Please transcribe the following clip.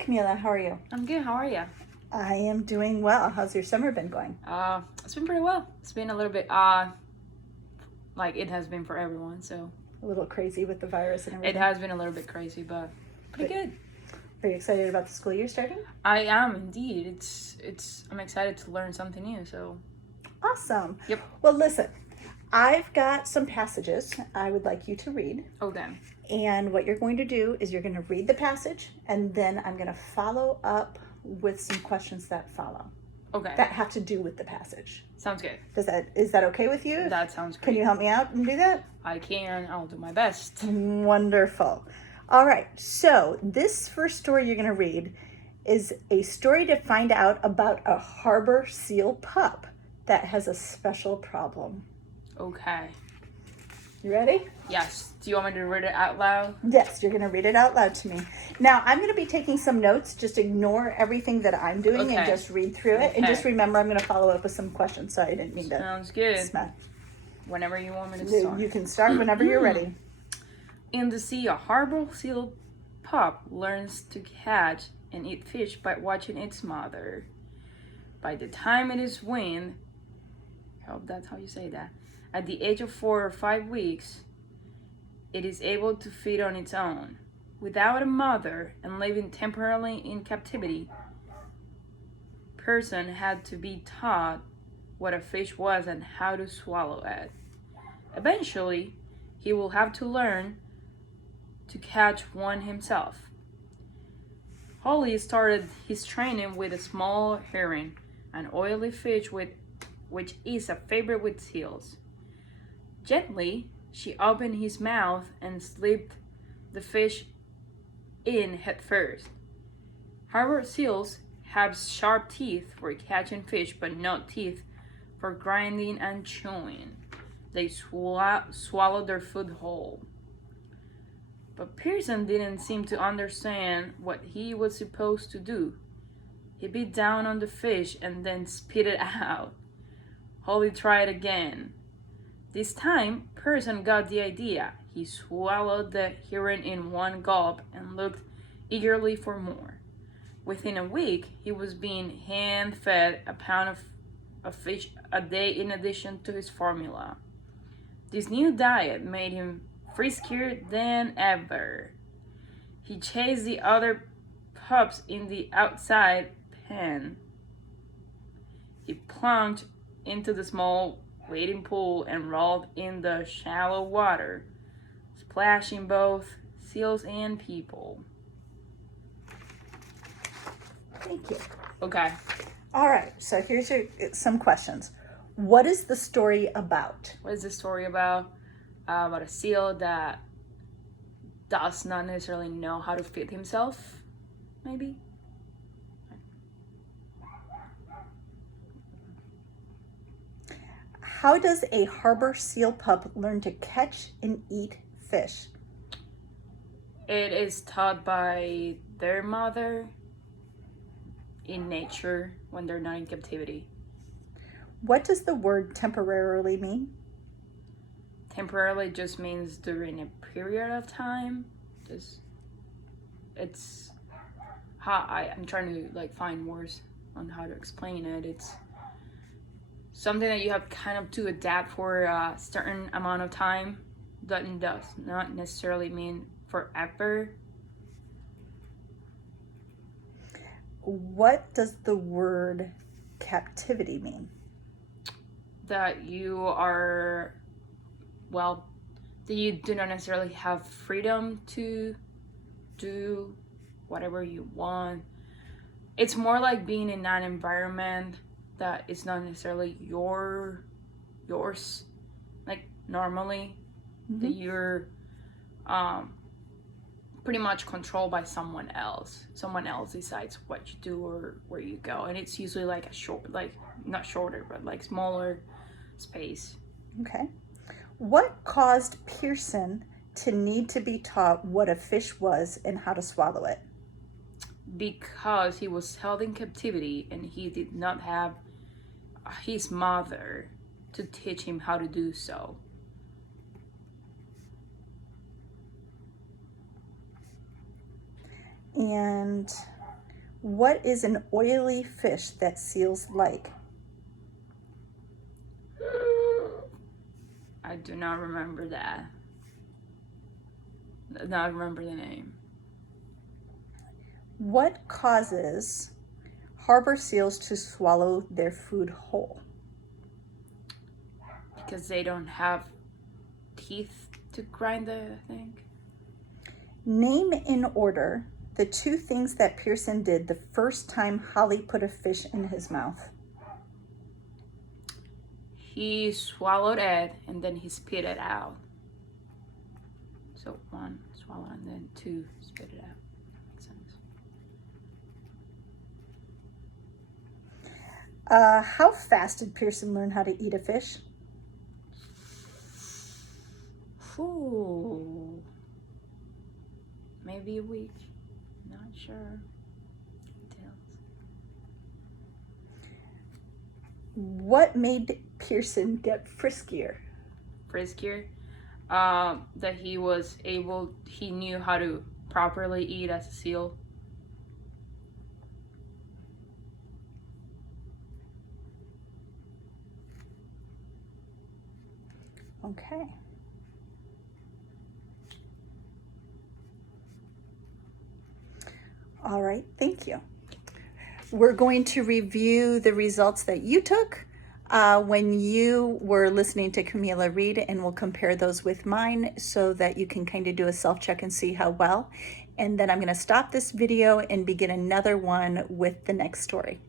Camila. How are you? I'm good. How are you? I am doing well. How's your summer been going? It's been pretty well. It's been a little bit like it has been for everyone. So A little crazy with the virus and it everything. has been a little bit crazy, but pretty good. Are you excited about the school year starting? I am indeed. I'm excited to learn something new. So Awesome. Yep. Well, listen, I've got some passages I would like you to read. okay. And what you're going to do is you're going to read the passage, and then I'm going to follow up with some questions that follow Okay. that have to do with the passage. Sounds good. Is that okay with you? That sounds great. Can you help me out and do that? I can. I'll do my best. Wonderful. All right. So this first story you're going to read is a story to find out about a harbor seal pup that has a special problem. Okay. You ready? Yes. Do you want me to read it out loud? Yes, you're going to read it out loud to me. Now, I'm going to be taking some notes. Just ignore everything that I'm doing and Okay. just read through it. And Okay. just remember, I'm going to follow up with some questions, so I didn't mean to Sounds good. smack. Whenever you want me to start. You can start whenever you're ready. In the sea, a harbor seal pup learns to catch and eat fish by watching its mother. By the time it is weaned, I hope that's how you say that, at the age of 4 or 5 weeks, it is able to feed on its own. Without a mother and living temporarily in captivity, person had to be taught what a fish was and how to swallow it. Eventually, he will have to learn to catch one himself. Holly started his training with a small herring, an oily fish which is a favorite with seals. Gently, she opened his mouth and slipped the fish in head first. Harbor seals have sharp teeth for catching fish, but no teeth for grinding and chewing. They swallow their food whole. But Pearson didn't seem to understand what he was supposed to do. He bit down on the fish and then spit it out. Holly tried again. This time, Pearson got the idea. He swallowed the herring in one gulp and looked eagerly for more. Within a week, he was being hand-fed a pound of fish a day in addition to his formula. This new diet made him friskier than ever. He chased the other pups in the outside pen. He plunged into the small wading pool and rolled in the shallow water, splashing both seals and people. Thank you. Okay. All right. So here's some questions. What is the story about? What is the story about? About a seal that does not necessarily know how to feed himself, maybe? How does a harbor seal pup learn to catch and eat fish? It is taught by their mother in nature when they're not in captivity. What does the word temporarily mean? Temporarily just means during a period of time. It's how I'm trying to find words on how to explain it. It's something that you have kind of to adapt for a certain amount of time. That does not necessarily mean forever. What does the word captivity mean? That you are, that you do not necessarily have freedom to do whatever you want. It's more like being in an environment that is not necessarily yours, like normally, that you're pretty much controlled by someone else. Someone else decides what you do or where you go, and it's usually like a short, not shorter, but smaller space. Okay. What caused Pearson to need to be taught what a fish was and how to swallow it? Because he was held in captivity and he did not have his mother to teach him how to do so. And What is an oily fish that seals like? I do not remember that. I don't remember the name. What causes harbor seals to swallow their food whole? Because they don't have teeth to grind the thing. Name in order the two things that Pearson did the first time Holly put a fish in his mouth. He swallowed it and then he spit it out. So 1, swallow, and then 2, spit it out. Makes sense. How fast did Pearson learn how to eat a fish? Ooh. Maybe a week. Not sure. Details. What made Pearson get friskier? Friskier. That he knew how to properly eat as a seal. Okay. All right, thank you. We're going to review the results that you took when you were listening to Camila read, and we'll compare those with mine so that you can kind of do a self-check and see how well. And then I'm going to stop this video and begin another one with the next story.